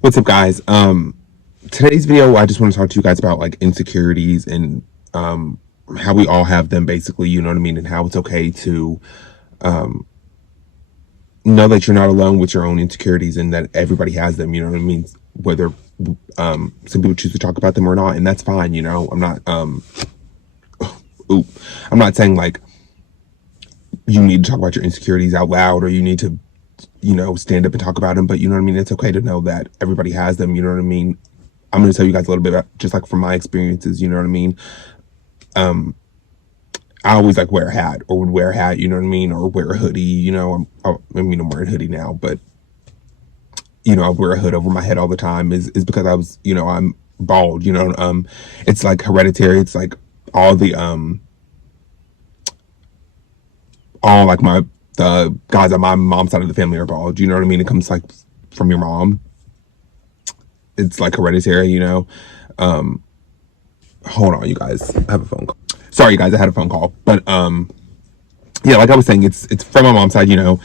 What's up, guys? Today's video, I just want to talk to you guys about like insecurities and how we all have them, basically, you know what I mean, and how it's okay to know that you're not alone with your own insecurities and that everybody has them, you know what I mean, whether some people choose to talk about them or not, and that's fine, you know. I'm not saying like you need to talk about your insecurities out loud or you need to, you know, stand up and talk about them, but you know what I mean, it's okay to know that everybody has them, you know what I mean. I'm going to tell you guys a little bit about just like from my experiences, you know what I mean. I always like wear a hat or would wear a hat, you know what I mean, or wear a hoodie, you know. I'm wearing a hoodie now, but you know, I wear a hood over my head all the time is because I was, you know, I'm bald, you know. It's like hereditary. It's like all the all like the guys on my mom's side of the family are bald, you know what I mean. It comes like from your mom. It's like hereditary, you know. Hold on, you guys, I have a phone call. Sorry, you guys, I had a phone call, but yeah, like I was saying, it's from my mom's side, you know.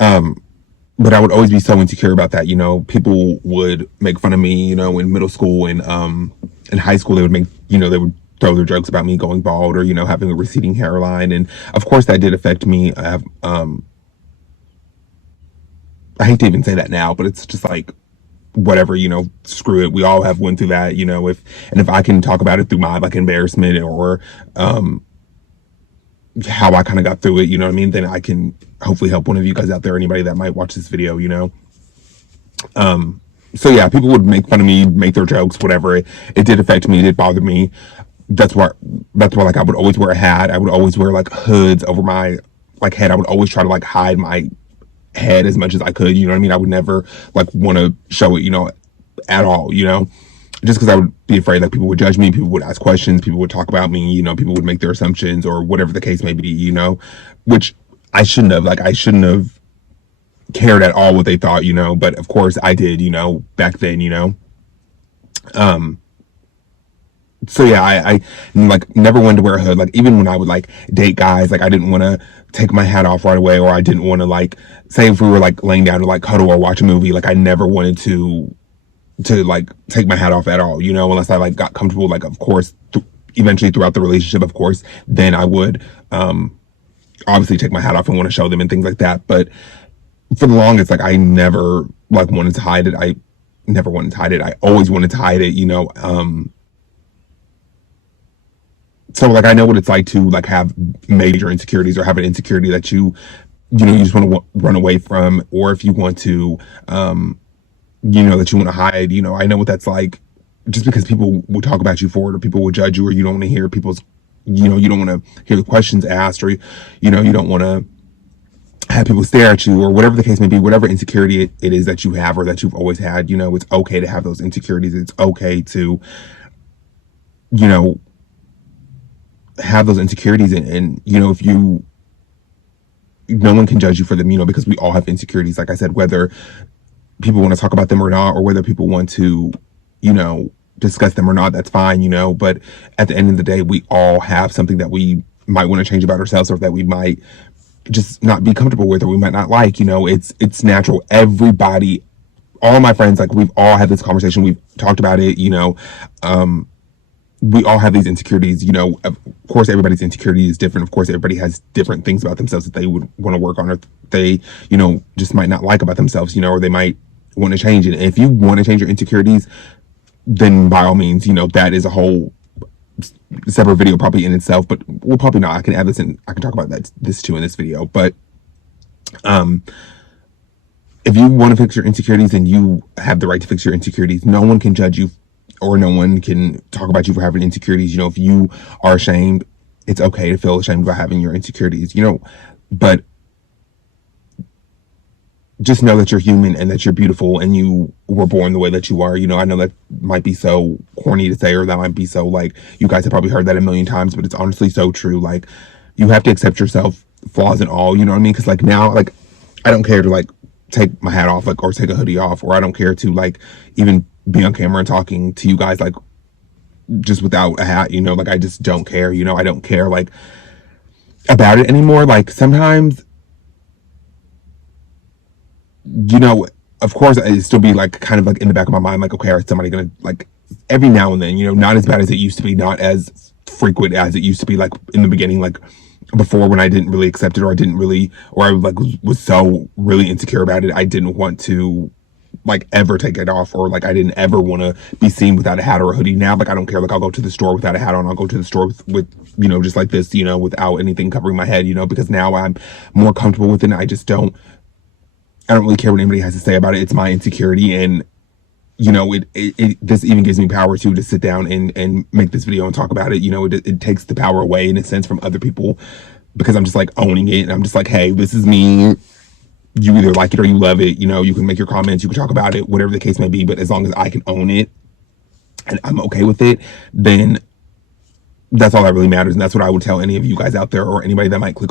But I would always be so insecure about that, you know. People would make fun of me, you know, in middle school and in high school. They would make, you know, they would throw their jokes about me going bald or, you know, having a receding hairline, and of course that did affect me. I hate to even say that now, but it's just like, whatever, you know, screw it. We all have went through that, you know. If I can talk about it through my like embarrassment or how I kind of got through it, you know what I mean, then I can hopefully help one of you guys out there, anybody that might watch this video, you know. So yeah, people would make fun of me, make their jokes, whatever. It did affect me, it did bother me. That's why like I would always wear a hat. I would always wear like hoods over my like head. I would always try to like hide my head as much as I could, you know what I mean. I would never like want to show it, you know, at all, you know, just because I would be afraid that people would judge me, people would ask questions, people would talk about me, you know, people would make their assumptions or whatever the case may be, you know, which I shouldn't have cared at all what they thought, you know, but of course I did, you know, back then, you know. So yeah, I like never wanted to wear a hood. Like even when I would like date guys, like I didn't want to take my hat off right away, or I didn't want to like say if we were like laying down to like cuddle or watch a movie, like I never wanted to like take my hat off at all, you know, unless I like got comfortable. Like of course, eventually throughout the relationship, of course, then I would obviously take my hat off and want to show them and things like that. But for the longest, like I never like wanted to hide it. I never wanted to hide it. I always wanted to hide it, you know. So like I know what it's like to like have major insecurities or have an insecurity that you know, you just want to run away from, or if you want to you know, that you want to hide, you know. I know what that's like, just because people will talk about you for it, or people will judge you, or you don't want to hear people's, you know, you don't want to hear the questions asked, or you know, you don't want to have people stare at you, or whatever the case may be, whatever insecurity it is that you have or that you've always had, you know. It's okay to have those insecurities. It's okay to, you know, have those insecurities, and you know, if you, no one can judge you for them, you know, because we all have insecurities, like I said, whether people want to talk about them or not, or whether people want to, you know, discuss them or not, that's fine, you know. But at the end of the day, we all have something that we might want to change about ourselves, or that we might just not be comfortable with, or we might not like, you know. It's natural. Everybody, all my friends, like we've all had this conversation, we've talked about it, you know. We all have these insecurities, you know. Of course everybody's insecurity is different. Of course everybody has different things about themselves that they would want to work on, or they, you know, just might not like about themselves, you know, or they might want to change it. And if you want to change your insecurities, then by all means, you know, that is a whole separate video probably in itself, but we'll probably not. I can add this in, I can talk about this too in this video. But if you want to fix your insecurities, then you have the right to fix your insecurities. No one can judge you, or no one can talk about you for having insecurities. You know, if you are ashamed, it's okay to feel ashamed about having your insecurities, you know. But just know that you're human and that you're beautiful and you were born the way that you are. You know, I know that might be so corny to say, or that might be so like, you guys have probably heard that a million times, but it's honestly so true. Like, you have to accept yourself, flaws and all, you know what I mean? Because like now, like I don't care to like take my hat off, like, or take a hoodie off, or I don't care to like even be on camera and talking to you guys like just without a hat, you know. Like I just don't care, you know. I don't care like about it anymore. Like sometimes, you know, of course, it'd still be like kind of like in the back of my mind, like, okay, is somebody gonna like every now and then, not as bad as it used to be, not as frequent as it used to be, like in the beginning, like before when I didn't really accept it, or I didn't really, or I like was so really insecure about it, I didn't want to like ever take it off, or like I didn't ever want to be seen without a hat or a hoodie. Now, like I don't care, like I'll go to the store without a hat on, I'll go to the store with just like this, without anything covering my head, because now I'm more comfortable with it. And I don't really care what anybody has to say about it. It's my insecurity, and this even gives me power to sit down and make this video and talk about it. It takes the power away in a sense from other people, because I'm just like owning it, and I'm just like, hey, this is me. You either like it or you love it. You can make your comments, you can talk about it, whatever the case may be. But as long as I can own it and I'm okay with it, then that's all that really matters. And that's what I would tell any of you guys out there, or anybody that might click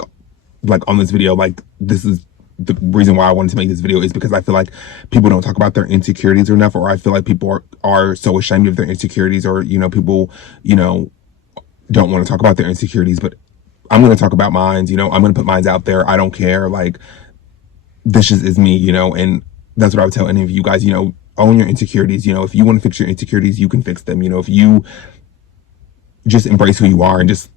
like on this video. Like, this is the reason why I wanted to make this video, is because I feel like people don't talk about their insecurities enough, or I feel like people are so ashamed of their insecurities, or people don't want to talk about their insecurities. But I'm going to talk about mine. I'm going to put mine out there. I don't care. Like, this just is me, and that's what I would tell any of you guys. Own your insecurities. If you want to fix your insecurities, you can fix them. If you just embrace who you are, and just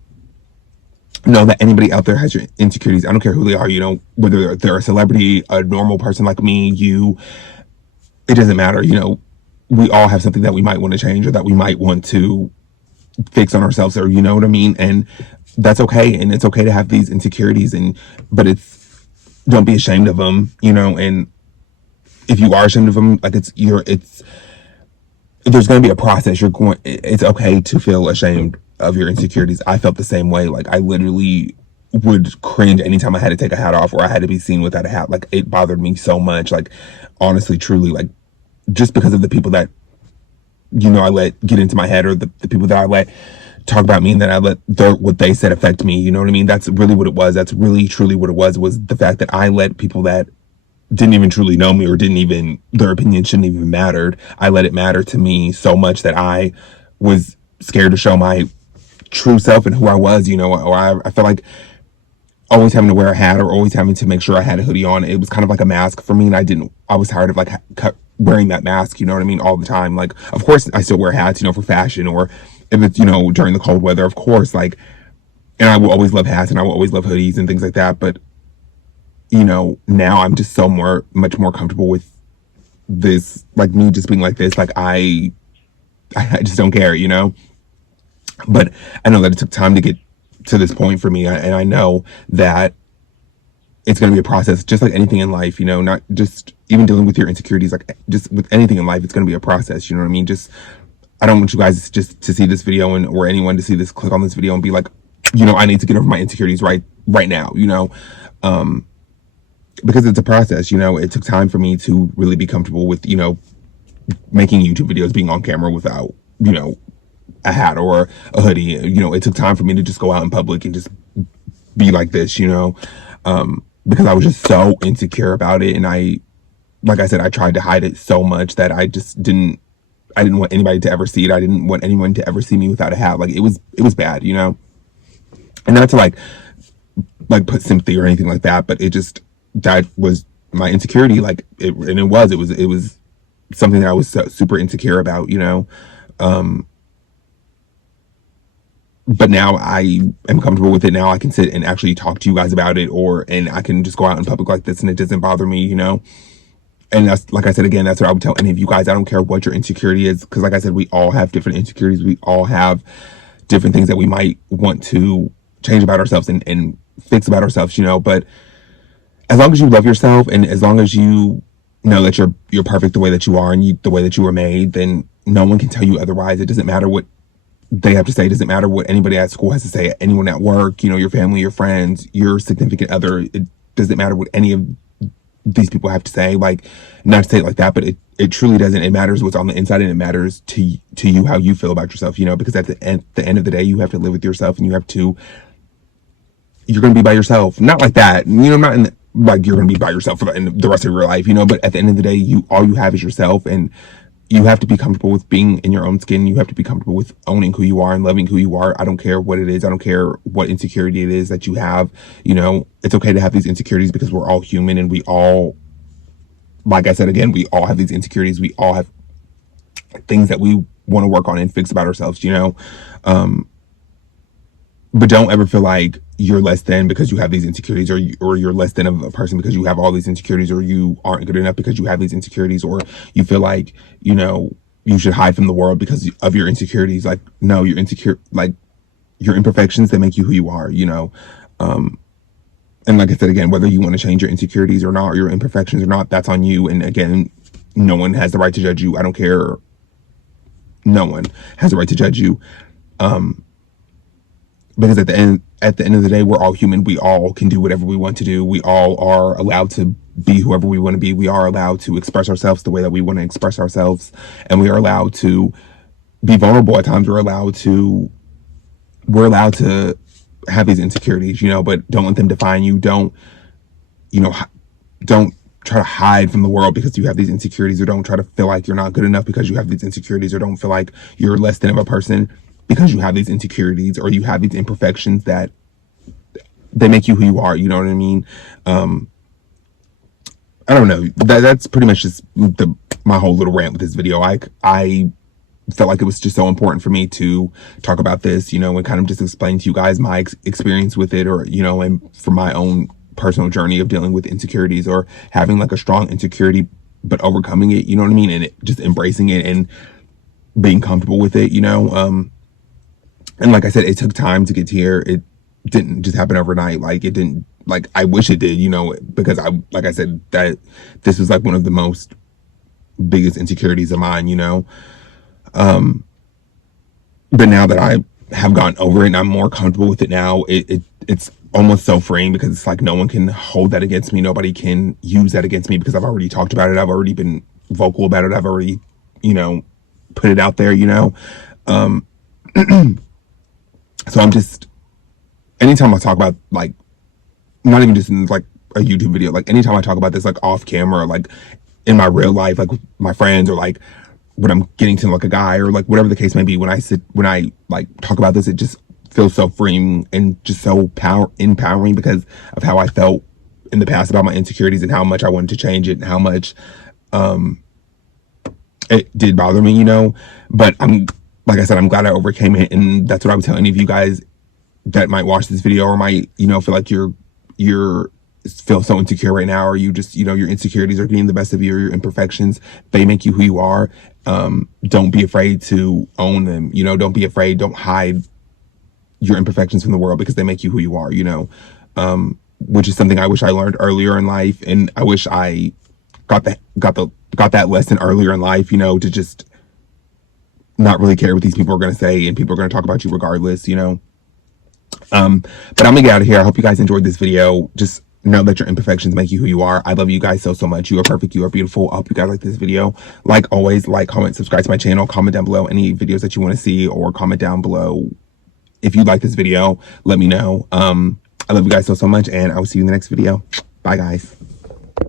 know that anybody out there has your insecurities. I don't care who they are, whether they're a celebrity, a normal person like me, it doesn't matter. We all have something that we might want to change, or that we might want to fix on ourselves, or you know what I mean? And that's okay. And it's okay to have these insecurities, but don't be ashamed of them, and if you are ashamed of them, like there's going to be a process. It's okay to feel ashamed of your insecurities. I felt the same way. Like, I literally would cringe anytime I had to take a hat off, or I had to be seen without a hat. Like, it bothered me so much. Like, honestly, truly, like, just because of the people that, I let get into my head, or the people that I let talk about me, and that I let what they said affect me. You know what I mean? That's really what it was. That's really, truly what it was the fact that I let people that didn't even truly know me, or their opinion shouldn't even mattered. I let it matter to me so much that I was scared to show my true self and who I was, or I felt like always having to wear a hat, or always having to make sure I had a hoodie on. It was kind of like a mask for me, and I was tired of like wearing that mask, you know what I mean, all the time. Like, of course I still wear hats, for fashion, or if it's, during the cold weather, of course, like, and I will always love hats, and I will always love hoodies and things like that. But now I'm just much more comfortable with this, like, me just being like this. Like, I just don't care, but I know that it took time to get to this point for me. And I know that it's going to be a process, just like anything in life, not just even dealing with your insecurities, like just with anything in life, it's going to be a process. You know what I mean? I don't want you guys just to see this video, or anyone to see this, click on this video and be like, I need to get over my insecurities right now, because it's a process. It took time for me to really be comfortable with, making YouTube videos, being on camera without, a hat or a hoodie. It took time for me to just go out in public and just be like this, because I was just so insecure about it. And like I said, I tried to hide it so much that I didn't want anybody to ever see it. I didn't want anyone to ever see me without a hat. Like, it was bad, and not to like put sympathy or anything like that, but that was my insecurity. Like, it was something that I was super insecure about, but now I am comfortable with it. Now I can sit and actually talk to you guys about it, and I can just go out in public like this, and it doesn't bother me, And that's, like I said, again, that's what I would tell any of you guys. I don't care what your insecurity is, because like I said, we all have different insecurities. We all have different things that we might want to change about ourselves and fix about ourselves, but as long as you love yourself, and as long as you know that you're perfect the way that you are, and the way that you were made, then no one can tell you otherwise. It doesn't matter what they have to say. It doesn't matter what anybody at school has to say, anyone at work, your family, your friends, your significant other. It doesn't matter what any of these people have to say. Like, not to say it like that, but it truly doesn't. It matters what's on the inside, and it matters to you how you feel about yourself, because at the end of the day, you have to live with yourself, and you're going to be by yourself. Not like that, not in like you're going to be by yourself for the rest of your life, but at the end of the day, all you have is yourself, and you have to be comfortable with being in your own skin. You have to be comfortable with owning who you are and loving who you are. I don't care what it is. I don't care what insecurity it is that you have. It's okay to have these insecurities, because we're all human, and we all like I said, again, we all have these insecurities. We all have things that we want to work on and fix about ourselves, you know? But don't ever feel like you're less than because you have these insecurities, or you're less than of a person because you have all these insecurities, or you aren't good enough because you have these insecurities, or you feel like, you know, you should hide from the world because of your insecurities. Like, no, you're insecure. Like, your imperfections, they make you who you are, you know? And like I said, again, whether you want to change your insecurities or not, or your imperfections or not, that's on you. And again, no one has the right to judge you. I don't care. No one has the right to judge you. Because at the end of the day, we're all human. We all can do whatever we want to do. We all are allowed to be whoever we want to be. We are allowed to express ourselves the way that we want to express ourselves. And we are allowed to be vulnerable at times. We're allowed to have these insecurities, you know, but don't let them define you. Don't, you know, don't try to hide from the world because you have these insecurities, or don't try to feel like you're not good enough because you have these insecurities, or don't feel like you're less than of a person because you have these insecurities, or you have these imperfections that they make you who you are. You know what I mean? I don't know. That's pretty much just my whole little rant with this video. I felt like it was just so important for me to talk about this, you know, and kind of just explain to you guys my experience with it, or, you know, and for my own personal journey of dealing with insecurities, or having like a strong insecurity, but overcoming it, you know what I mean? And just embracing it and being comfortable with it, you know? And like I said, it took time to get to here. It didn't just happen overnight. Like, it didn't, like, I wish it did, you know, because like I said, that this was like one of the most biggest insecurities of mine, you know? But now that I have gotten over it and I'm more comfortable with it now, it's almost so freeing, because it's like no one can hold that against me. Nobody can use that against me because I've already talked about it. I've already been vocal about it. I've already, you know, put it out there, you know? So I'm just, anytime I talk about, like, not even just in like a YouTube video, like anytime I talk about this, like off camera, like in my real life, like with my friends, or like when I'm getting to like a guy, or like whatever the case may be, when I like talk about this, it just feels so freeing and just so empowering because of how I felt in the past about my insecurities, and how much I wanted to change it, and how much it did bother me, you know. But like I said, I'm glad I overcame it, and that's what I would tell any of you guys that might watch this video, or might, you know, feel like you're feel so insecure right now, or you just, you know, your insecurities are getting the best of you, or your imperfections, they make you who you are. Don't be afraid to own them, you know. Don't be afraid, don't hide your imperfections from the world, because they make you who you are, you know. Which is something I wish I learned earlier in life, and I wish I got that lesson earlier in life, you know, to just not really care what these people are going to say, and people are going to talk about you regardless, you know. But I'm gonna get out of here. I hope you guys enjoyed this video. Just know that your imperfections make you who you are. I love you guys so much. You are perfect. You are beautiful. I hope you guys like this video. Like always, like, comment, subscribe to my channel. Comment down below any videos that you want to see, or comment down below if you like this video. Let me know. I love you guys so much, and I will see you in the next video. Bye, guys.